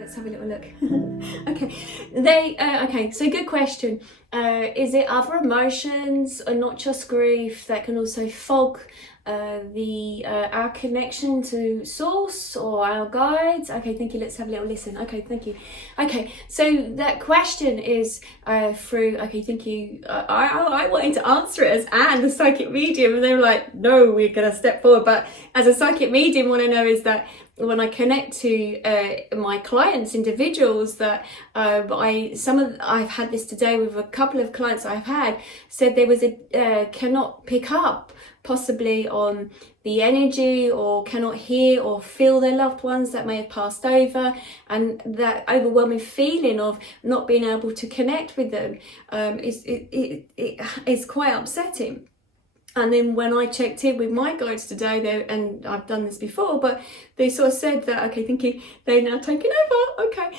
Let's have a little look. Okay, okay, so good question. Is it other emotions or not just grief that can also fog our connection to source or our guides? Okay, thank you. Let's have a little listen. Okay, thank you. Okay, so that question is through, okay, thank you. I wanted to answer it as Anne, the psychic medium, and they were like, no, we're going to step forward. But as a psychic medium, what I know is that when I connect to my clients, individuals, that I've had this today with a couple of clients I've had, said there was cannot pick up possibly on the energy, or cannot hear or feel their loved ones that may have passed over, and that overwhelming feeling of not being able to connect with them is quite upsetting. And then when I checked in with my guides today, and I've done this before, but they sort of said that, okay, thank you, they're now taking over. Okay.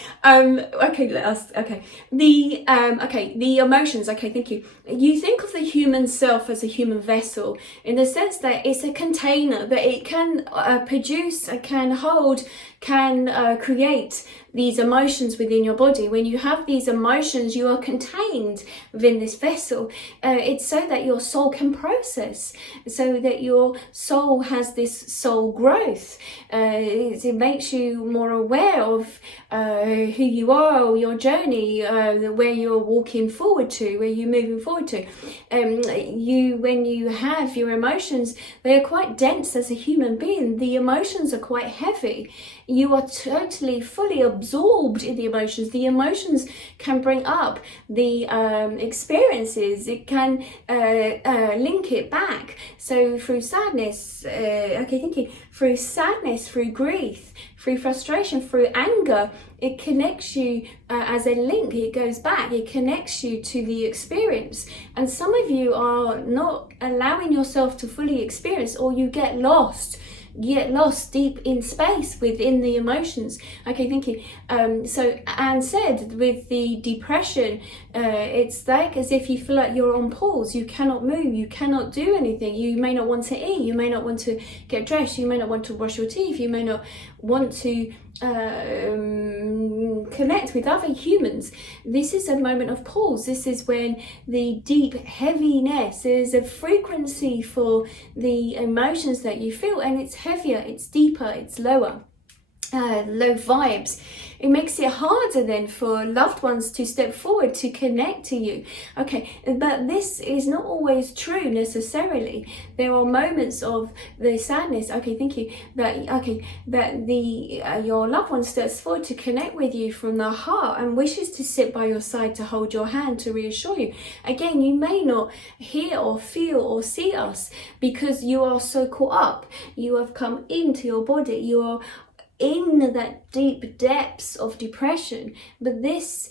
The emotions. Okay, thank you. You think of the human self as a human vessel, in the sense that it's a container that it can produce, can hold, can create these emotions within your body. When you have these emotions, you are contained within this vessel. It's so that your soul can process, so that your soul has this soul growth. It makes you more aware of who you are, or your journey, where you're walking forward to, where you're moving forward to. When you have your emotions, they are quite dense as a human being. The emotions are quite heavy. You are totally, fully absorbed in the emotions. The emotions can bring up the experiences. It can link it back. So through sadness, through sadness, through grief, through frustration, through anger, it connects you as a link. It goes back, it connects you to the experience. And some of you are not allowing yourself to fully experience, or you get lost deep in space within the emotions. Okay, thank you. So Anne said with the depression, it's like as if you feel like you're on pause. You cannot move, you cannot do anything. You may not want to eat, you may not want to get dressed, you may not want to brush your teeth, you may not want to connect with other humans. This is a moment of pause. This is when the deep heaviness, there's a frequency for the emotions that you feel, and it's heavier, it's deeper, it's lower. Low vibes. It makes it harder then for loved ones to step forward to connect to you. Okay, but this is not always true necessarily. There are moments of the sadness. Okay, thank you. That your loved one steps forward to connect with you from the heart and wishes to sit by your side, to hold your hand, to reassure you. Again, you may not hear or feel or see us because you are so caught up. You have come into your body. You are in that deep depths of depression, but this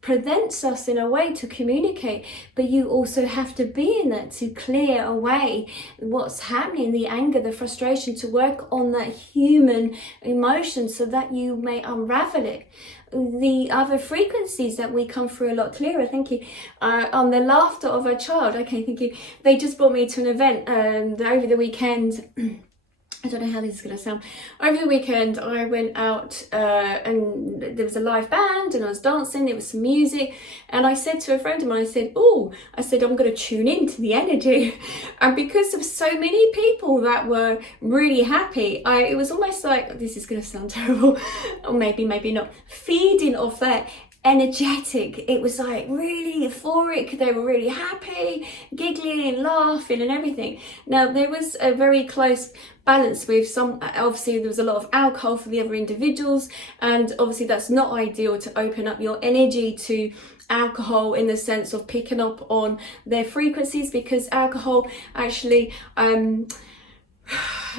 prevents us in a way to communicate. But you also have to be in that to clear away what's happening, the anger, the frustration, to work on that human emotion so that you may unravel it. The other frequencies that we come through a lot clearer, thank you, on the laughter of a child. Okay, thank you. They just brought me to an event over the weekend. I don't know how this is going to sound. Over the weekend, I went out and there was a live band and I was dancing, there was some music. And I said to a friend of mine, I said, I'm going to tune into the energy. And because of so many people that were really happy, it was almost like, this is going to sound terrible, or maybe not, feeding off that energetic. It was like really euphoric. They were really happy, giggling, laughing and everything. Now there was a very close balance with some, obviously there was a lot of alcohol for the other individuals, and obviously that's not ideal to open up your energy to alcohol in the sense of picking up on their frequencies, because alcohol actually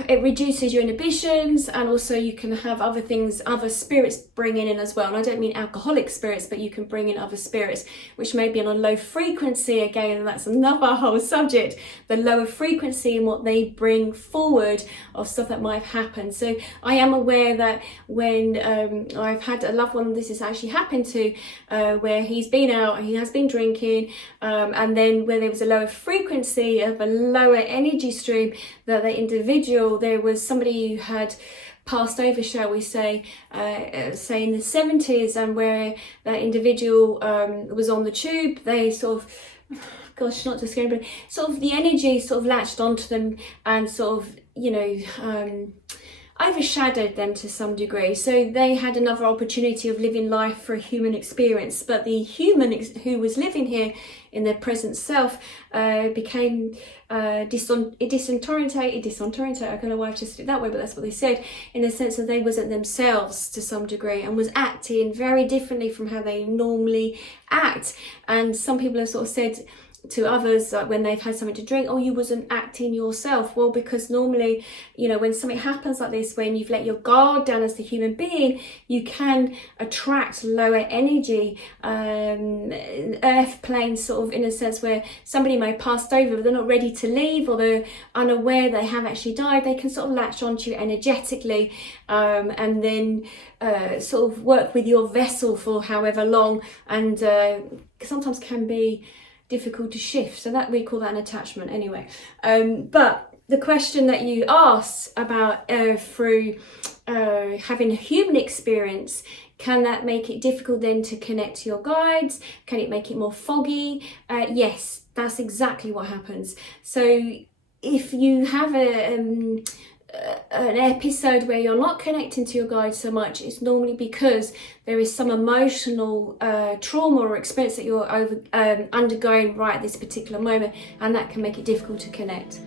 it reduces your inhibitions, and also you can have other things, other spirits bringing in as well. And I don't mean alcoholic spirits, but you can bring in other spirits which may be on a low frequency. Again, that's another whole subject, the lower frequency and what they bring forward of stuff that might have happened. So I am aware that when I've had a loved one, this has actually happened to, where he's been out, he has been drinking, and then where there was a lower frequency of a lower energy stream, that the individual, there was somebody who had passed over, shall we say, say in the 70s, and where that individual was on the tube, they sort of, gosh, not just scary, but sort of the energy sort of latched onto them and sort of, you know, overshadowed them to some degree. So they had another opportunity of living life for a human experience, but the human who was living here in their present self became disorientated. I don't know why I've just said it that way, but that's what they said, in the sense that they wasn't themselves to some degree and was acting very differently from how they normally act. And some people have sort of said to others, like when they've had something to drink, oh, you wasn't acting yourself. Well, because normally, you know, when something happens like this, when you've let your guard down as the human being, you can attract lower energy, earth plane, sort of, in a sense where somebody may have passed over, but they're not ready to leave, or they're unaware they have actually died. They can sort of latch onto you energetically, and then sort of work with your vessel for however long, and sometimes can be difficult to shift. So that we call that an attachment anyway. But the question that you asked about through having a human experience, can that make it difficult then to connect to your guides? Can it make it more foggy? Yes, that's exactly what happens. So if you have an episode where you're not connecting to your guides so much, it's normally because there is some emotional trauma or experience that you're undergoing right at this particular moment, and that can make it difficult to connect.